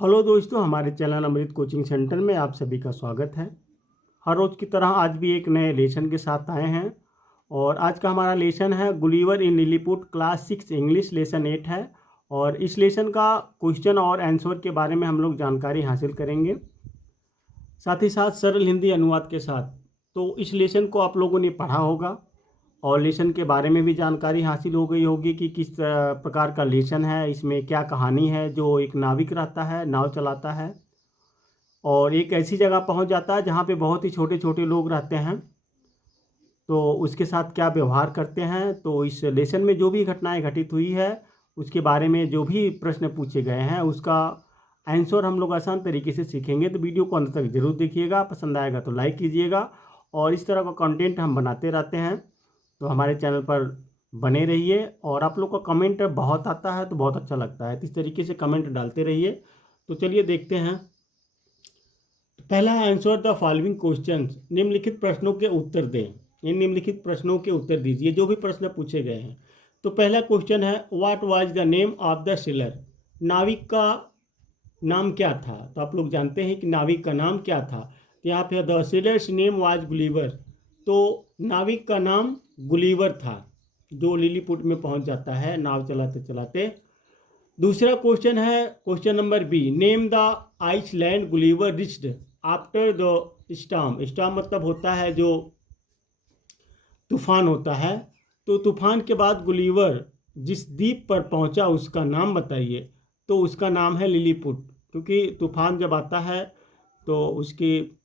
Hello दोस्तों, हमारे channel अमृत coaching centre में आप सभी का स्वागत है। हर रोज़ की तरह आज भी एक नए लेसन के साथ आए हैं और आज का हमारा लेसन है गुलिवर इन लिलीपुट क्लास 6 इंग्लिश लेसन 8 है। और इस लेसन का क्वेश्चन और आंसर के बारे में हम लोग जानकारी हासिल करेंगे, साथ ही साथ सरल हिंदी अनुवाद के साथ। तो इस लेसन को आप लोगों ने पढ़ा होगा और लेसन के बारे में भी जानकारी हासिल हो गई होगी कि किस प्रकार का लेसन है, इसमें क्या कहानी है। जो एक नाविक रहता है, नाव चलाता है और एक ऐसी जगह पहुंच जाता है जहां पे बहुत ही छोटे छोटे लोग रहते हैं, तो उसके साथ क्या व्यवहार करते हैं। तो इस लेसन में जो भी घटनाएं घटित हुई है उसके बारे में जो भी प्रश्न पूछे गए हैं उसका आंसर हम लोग आसान तरीके से सीखेंगे। तो वीडियो को अंत तक जरूर देखिएगा, पसंद आएगा तो लाइक कीजिएगा। और इस तरह का कंटेंट हम बनाते रहते हैं, तो हमारे चैनल पर बने रहिए। और आप लोग का कमेंट बहुत आता है तो बहुत अच्छा लगता है, तो इस तरीके से कमेंट डालते रहिए। तो चलिए देखते हैं। पहला आंसर द फॉलोइंग क्वेश्चंस, निम्नलिखित प्रश्नों के उत्तर दें। इन निम्नलिखित प्रश्नों के उत्तर दीजिए जो भी प्रश्न पूछे गए हैं। तो पहला क्वेश्चन है, what was the name of the seller. नाविक का नाम क्या था। तो आप लोग जानते हैं कि नाविक का नाम क्या था। तो यहाँ पे the sellers name was Gulliver, तो नाविक का नाम गुलिवर था जो लिलीपुट में पहुंच जाता है नाव चलाते चलाते। दूसरा क्वेश्चन है question number B, name the island Gulliver reached after the storm. Storm मतलब होता है जो तूफान होता है। तो तूफान के बाद गुलिवर जिस द्वीप पर पहुंचा उसका नाम बताइए। तो उसका नाम है लिलीपुट, क्योंकि तूफान जब आता है तो उसकी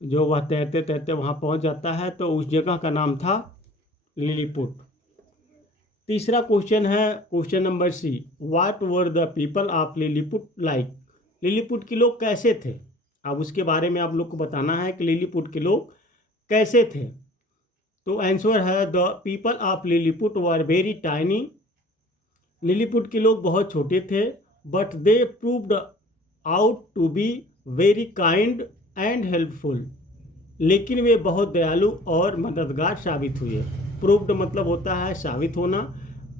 जो वह तैरते तैरते वहाँ पहुँच जाता है, तो उस जगह का नाम था लिलीपुट। तीसरा क्वेश्चन है question number C, what were the people of Lilliput like. Lilliput के लोग कैसे थे। अब उसके बारे में आप लोग को बताना है कि लिलीपुट के लोग कैसे थे। तो आंसर है the people of Lilliput were very tiny. Lilliput के लोग बहुत छोटे थे, but they proved out to be very kind and helpful. लेकिन वे बहुत दयालु और मददगार साबित हुए। प्रूव्ड मतलब होता है साबित होना,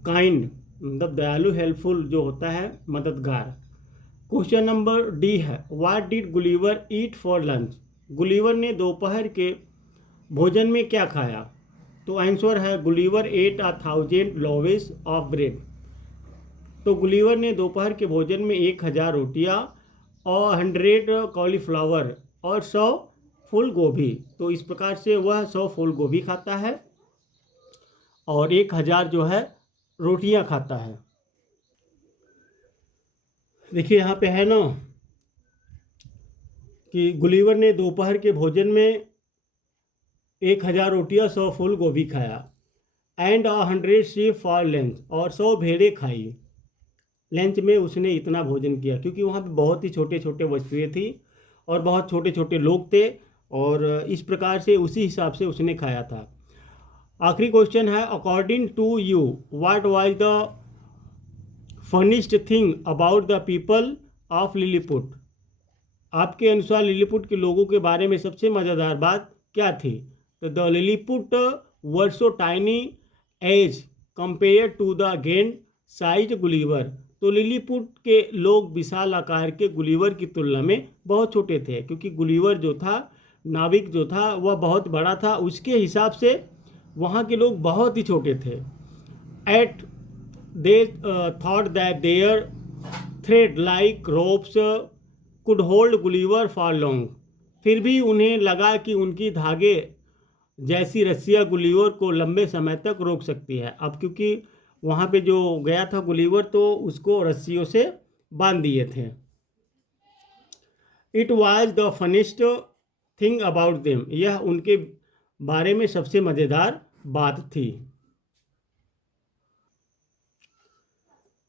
काइंड मतलब दयालु, हेल्पफुल जो होता है मददगार। क्वेश्चन नंबर डी है, what did Gulliver eat for lunch. Gulliver ने दोपहर के भोजन में क्या खाया। तो आंसर है Gulliver ate 1000 loaves of bread. तो गुलिवर ने दोपहर के भोजन में 1000 रोटियां और 100 कॉलीफ्लावर और 100 फूल गोभी। तो इस प्रकार से वह 100 फूल गोभी खाता है और 1000 जो है रोटियां खाता है। देखिए यहाँ पे है ना कि गुलिवर ने दोपहर के भोजन में 1000 रोटियां 100 फूल गोभी खाया, एंड 100 शीप फॉर लंच, और 100 भेड़ें खाई। लंच में उसने इतना भोजन किया क्योंकि वहाँ पे बहुत ही छोटे छोटे वस्तुएं थी और बहुत छोटे छोटे लोग थे, और इस प्रकार से उसी हिसाब से उसने खाया था। आखिरी क्वेश्चन है, according to you what was the funniest thing about the people of Lilliput. आपके अनुसार लिलीपुट के लोगों के बारे में सबसे मज़ेदार बात क्या थी। तो the Lilliput were so tiny as compare to the giant size Gulliver. तो लिलीपुट के लोग विशाल आकार के गुलिवर की तुलना में बहुत छोटे थे, क्योंकि गुलिवर जो था, नाविक जो था, वह बहुत बड़ा था। उसके हिसाब से वहाँ के लोग बहुत ही छोटे थे। At they thought that their thread like ropes could hold Gulliver for long. फिर भी उन्हें लगा कि उनकी धागे जैसी रस्सियाँ गुलिवर को लंबे समय तक रोक सकती है। अब क्योंकि वहाँ पे जो गया था गुलिवर, तो उसको रस्सियों से बांध दिए थे। It was the funniest thing about them, यह उनके बारे में सबसे मज़ेदार बात थी।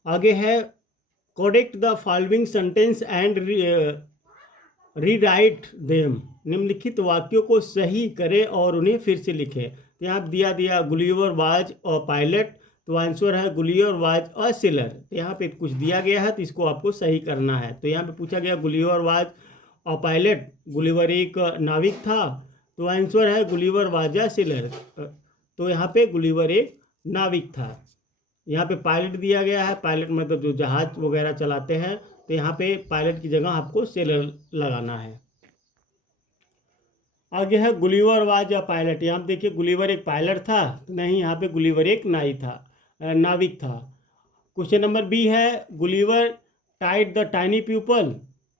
आगे है, correct the following sentence and rewrite them. निम्नलिखित वाक्यों को सही करें और उन्हें फिर से लिखें। तो यहाँ दिया गुलिवर वाज अ पायलट, तो आंसर है गुलिवर वाज अ सेलर। तो यहाँ पे कुछ दिया गया है तो इसको आपको सही करना है। तो यहाँ पे पूछा गया Gulliver was a pilot, Gulliver एक नाविक था, तो आंसर है गुलिवर वाज अ सेलर। तो यहाँ पे गुलिवर एक नाविक था। यहाँ पे पायलट दिया गया है, पायलट मतलब जो जहाज वगैरह चलाते हैं, तो यहाँ पे पायलट की जगह आपको सेलर लगाना है। आगे है गुलिवर वाज अ पायलट। यहाँ पे देखिए गुलिवर एक पायलट था, नहीं, यहाँ पे गुलिवर एक नाविक था। क्वेश्चन नंबर बी है Gulliver tied the tiny people.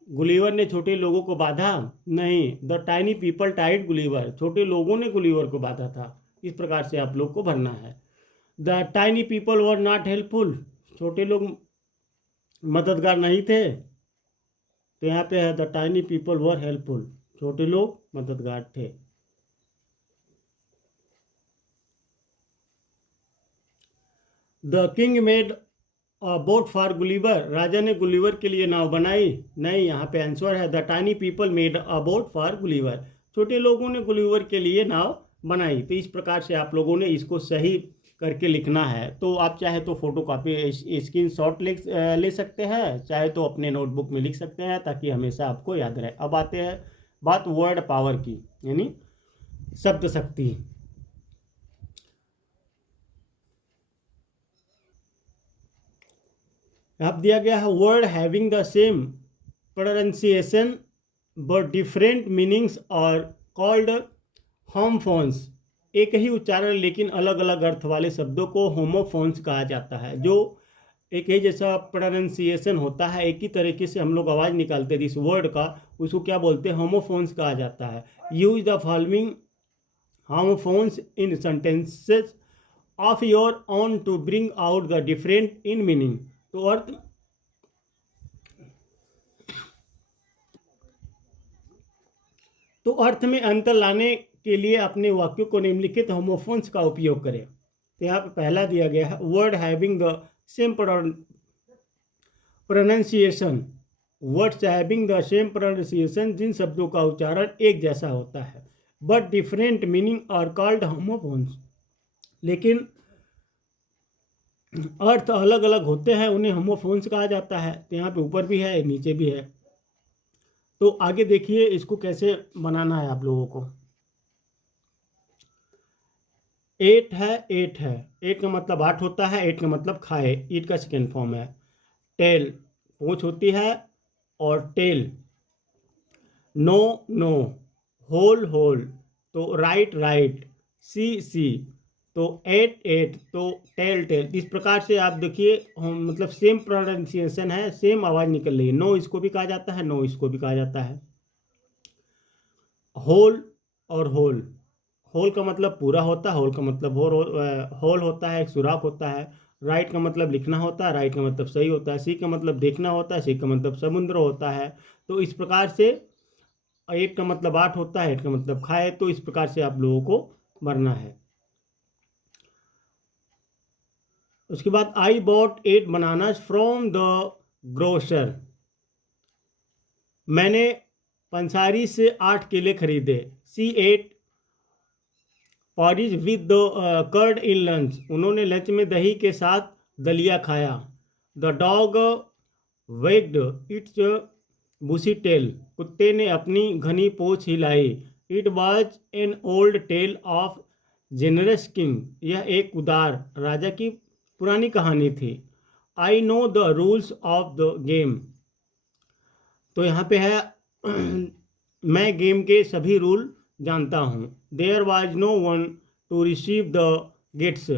Gulliver ने छोटे लोगों को बांधा, नहीं, the tiny people tied Gulliver, छोटे लोगों ने गुलिवर को बांधा था। इस प्रकार से आप लोग को भरना है। The tiny people were not helpful, छोटे लोग मददगार नहीं थे, तो यहाँ पे है the tiny people were helpful, छोटे लोग मददगार थे। The king made boat for Gulliver, राजा ने गुलिवर के लिए नाव बनाई, नहीं, यहाँ पे आंसर है the tiny people made a boat for Gulliver, छोटे लोगों ने गुलिवर के लिए नाव बनाई। तो इस प्रकार से आप लोगों ने इसको सही करके लिखना है। तो आप चाहे तो फोटो कॉपी स्क्रीन शॉट ले सकते हैं, चाहे तो अपने नोटबुक में लिख सकते हैं, ताकि हमेशा आपको याद रहे। अब आते हैं बात वर्ड पावर की, यानी शब्द शक्ति। अब दिया गया है word having the same pronunciation but different meanings और कॉल्ड होमोफोन्स। एक ही उच्चारण लेकिन अलग अलग अर्थ वाले शब्दों को होमोफोन्स कहा जाता है। जो एक ही जैसा प्रोनाउंसिएशन होता है, एक ही तरीके से हम लोग आवाज़ निकालते हैं इस वर्ड का, उसको क्या बोलते हैं? होमोफोन्स कहा जाता है। Use the following homophones in sentences of your own to bring out the different in meaning. तो अर्थ में अंतर लाने के लिए अपने वाक्यों को निम्नलिखित होमोफोन्स का उपयोग करें। तो यहाँ पे पहला दिया गया है word having the same pronunciation. Words having the same pronunciation, जिन शब्दों का उच्चारण एक जैसा होता है, but different meaning are called homophones, लेकिन अर्थ अलग अलग होते हैं, उन्हें होमोफोन्स कहा जाता है। तो यहाँ पे ऊपर भी है, नीचे भी है। तो आगे देखिए इसको कैसे बनाना है आप लोगों को। एट है, एट है, एट का मतलब 8 होता है, एट का मतलब खाए, ईट का सेकेंड फॉर्म है। टेल पूंछ होती है, और tail. No, know. Hole, whole, तो राइट, राइट। सी, सी, तो एट, एट, तो टेल, टेल। इस प्रकार से आप देखिए मतलब सेम प्रोनाउंसिएशन है, सेम आवाज़ निकल रही है। नो इसको भी कहा जाता है, नो इसको भी कहा जाता है। होल और होल, होल का मतलब पूरा होता है, होल का मतलब होल होता है, एक सुराख होता है। राइट का मतलब लिखना होता है, राइट का मतलब सही होता है। सी का मतलब देखना होता है, सी का मतलब समुद्र होता है। तो इस प्रकार से एट का मतलब 8 होता है, एट का मतलब खाए। तो इस प्रकार से आप लोगों को भरना है। उसके बाद I bought 8 bananas from the grocer, मैंने पंसारी से 8 केले खरीदे। She ate porridge with the curd in lunch, उन्होंने लंच में दही के साथ दलिया खाया। The dog wagged its bushy tail, कुत्ते ने अपनी घनी पूंछ हिलाई। It was an old tale of generous king, यह एक उदार राजा की पुरानी कहानी थी। I know the rules of the game, तो यहाँ पे है मैं गेम के सभी रूल जानता हूँ। There was no one to receive the gifts,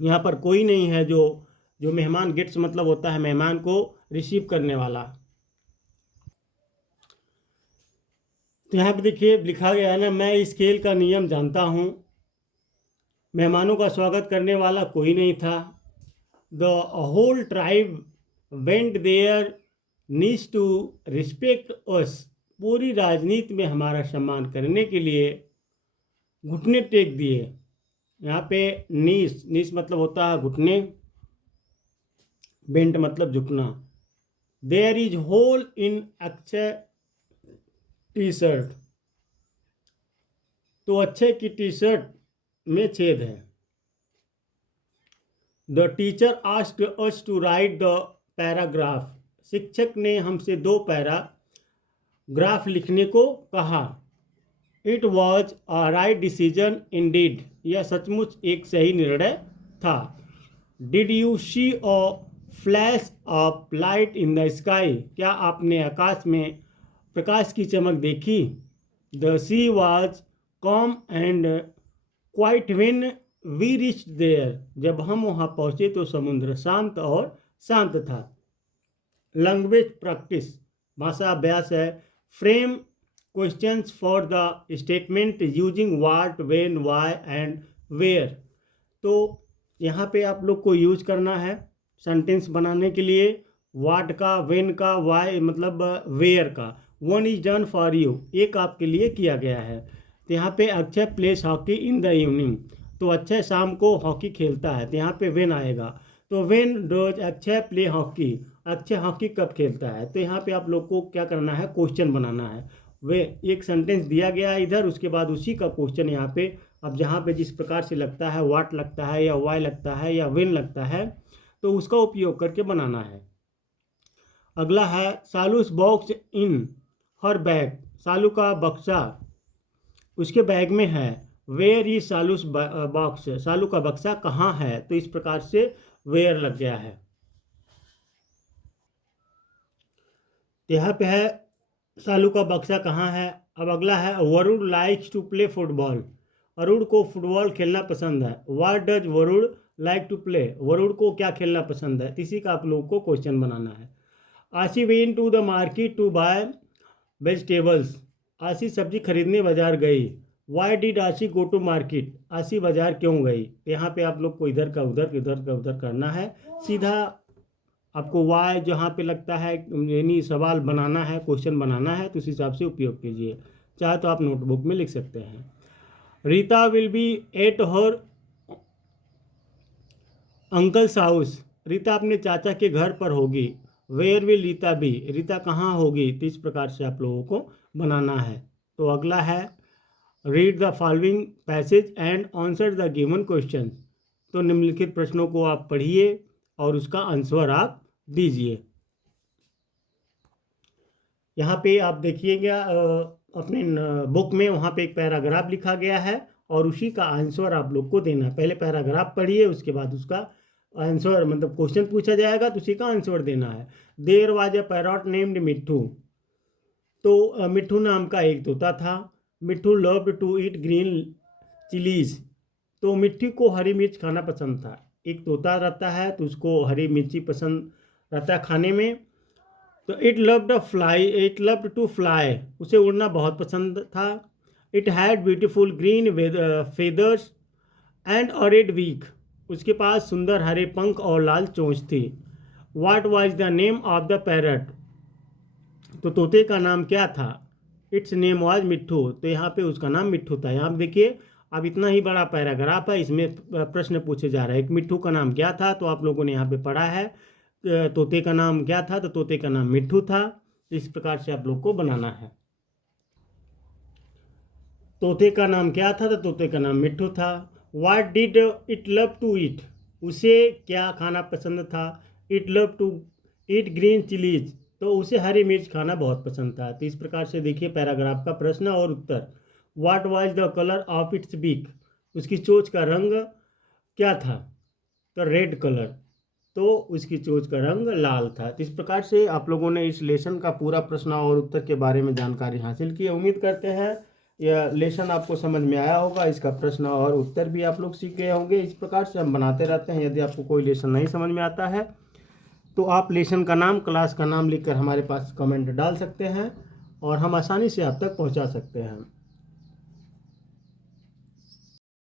यहाँ पर कोई नहीं है जो मेहमान, गिफ्ट्स मतलब होता है मेहमान को रिसीव करने वाला। तो यहाँ पे देखिए लिखा गया है ना, मैं इस खेल का नियम जानता हूँ। मेहमानों का स्वागत करने वाला कोई नहीं था। The whole tribe went there needs to respect us, पूरी राजनीति में हमारा सम्मान करने के लिए घुटने टेक दिए। यहाँ पे नीस, नीस मतलब होता है घुटने, बेंट मतलब झुकना। There is hole in Akshay T shirt, तो अक्षय की टी शर्ट में छेद है। The teacher asked us to write the paragraph, शिक्षक ने हमसे 2 पैराग्राफ लिखने को कहा। It was a right decision indeed, यह सचमुच एक सही निर्णय था। Did you see a flash of light in the sky, क्या आपने आकाश में प्रकाश की चमक देखी? The sea was calm and quite when we reached there, जब हम वहाँ पहुँचे तो समुद्र शांत और शांत था। लैंग्वेज प्रैक्टिस, भाषा अभ्यास है। Frame questions for the statement using what, when, why and where. तो यहाँ पे आप लोग को यूज करना है सेंटेंस बनाने के लिए व्हाट का, व्हेन का, व्हाई मतलब वेयर का। One is done for you, एक आपके लिए किया गया है। तो यहाँ पे Akshay place hockey in the evening, तो अक्षय शाम को हॉकी खेलता है, तो यहाँ पे व्हेन आएगा। तो when does Akshay play hockey, Akshay hockey कब खेलता है। तो यहाँ पे आप लोग को क्या करना है, क्वेश्चन बनाना है। वे एक सेंटेंस दिया गया है इधर, उसके बाद उसी का क्वेश्चन यहाँ पे, अब जहाँ पे जिस प्रकार से लगता है, व्हाट लगता है या वाई लगता है या व्हेन लगता है, तो उसका उपयोग करके बनाना है। अगला है सालूस बॉक्स इन हर बैग, सालू का बक्सा उसके बैग में है। वेयर इज सालूस बॉक्स, सालू का बक्सा कहाँ है। तो इस प्रकार से वेयर लग गया है। यहाँ पे है सालू का बक्सा कहाँ है। अब अगला है Varun likes to play football, Varun को फुटबॉल खेलना पसंद है। What does Varun like to play, Varun को क्या खेलना पसंद है। इसी का आप लोगों को क्वेश्चन बनाना है। Ashi went to the market to buy vegetables, Ashi सब्जी खरीदने बाजार गई। वाई डिड आशी गो टू मार्केट, आशी बाजार क्यों गई। यहाँ पे आप लोग को इधर का उधर, इधर का उधर करना है। सीधा आपको वाई जहाँ पे लगता है यानी सवाल बनाना है, क्वेश्चन बनाना है, तो उस हिसाब से उपयोग कीजिए। चाहे तो आप नोटबुक में लिख सकते हैं। Rita will be at her uncle's house, Rita अपने चाचा के घर पर होगी। Where will Rita be, Rita कहाँ होगी। तो इस प्रकार से आप लोगों को बनाना है। तो अगला है read the following passage and answer the given question, तो निम्नलिखित प्रश्नों को आप पढ़िए और उसका आंसर आप दीजिए। यहाँ पे आप देखिएगा अपने बुक में वहाँ पे एक पैराग्राफ लिखा गया है और उसी का आंसर आप लोग को देना है। पहले पैराग्राफ पढ़िए, उसके बाद उसका आंसर मतलब क्वेश्चन पूछा जाएगा तो उसी का आंसर देना है। There was a parrot named Mitthu, तो मिट्ठू नाम का एक तोता था। Mitthu loved to eat green chillies, तो मिट्टी को हरी मिर्च खाना पसंद था। एक तोता रहता है तो उसको हरी मिर्ची पसंद रहता है खाने में। तो इट लव्ड टू फ्लाई, उसे उड़ना बहुत पसंद था। It had beautiful green feathers and a red beak, उसके पास सुंदर हरे पंख और लाल चोंच थी। What was the name of the parrot, तो तोते का नाम क्या था। इट्स नेम वाज मिट्ठू, तो यहाँ पे उसका नाम मिट्ठू था। यहाँ देखिए अब इतना ही बड़ा पैराग्राफ है, इसमें प्रश्न पूछे जा रहे हैं। एक मिट्ठू का नाम क्या था, तो आप लोगों ने यहाँ पे पढ़ा है। तोते का नाम क्या था, तो तोते का नाम मिट्ठू था। इस प्रकार से आप लोग को बनाना है। तोते का नाम क्या था, तो तोते का नाम मिट्ठू था। What did it love to eat, उसे क्या खाना पसंद था। It love to eat green chillies, तो उसे हरी मिर्च खाना बहुत पसंद था। तो इस प्रकार से देखिए पैराग्राफ का प्रश्न और उत्तर। What was the colour of its beak, उसकी चोंच का रंग क्या था, तो रेड कलर, तो उसकी चोंच का रंग लाल था। तो इस प्रकार से आप लोगों ने इस लेसन का पूरा प्रश्न और उत्तर के बारे में जानकारी हासिल की। उम्मीद करते हैं यह लेसन आपको समझ में आया होगा, इसका प्रश्न और उत्तर भी आप लोग सीख गए होंगे। इस प्रकार से हम बनाते रहते हैं। यदि आपको कोई लेसन नहीं समझ में आता है तो आप लेसन का नाम, क्लास का नाम लिखकर हमारे पास कमेंट डाल सकते हैं और हम आसानी से आप तक पहुंचा सकते हैं।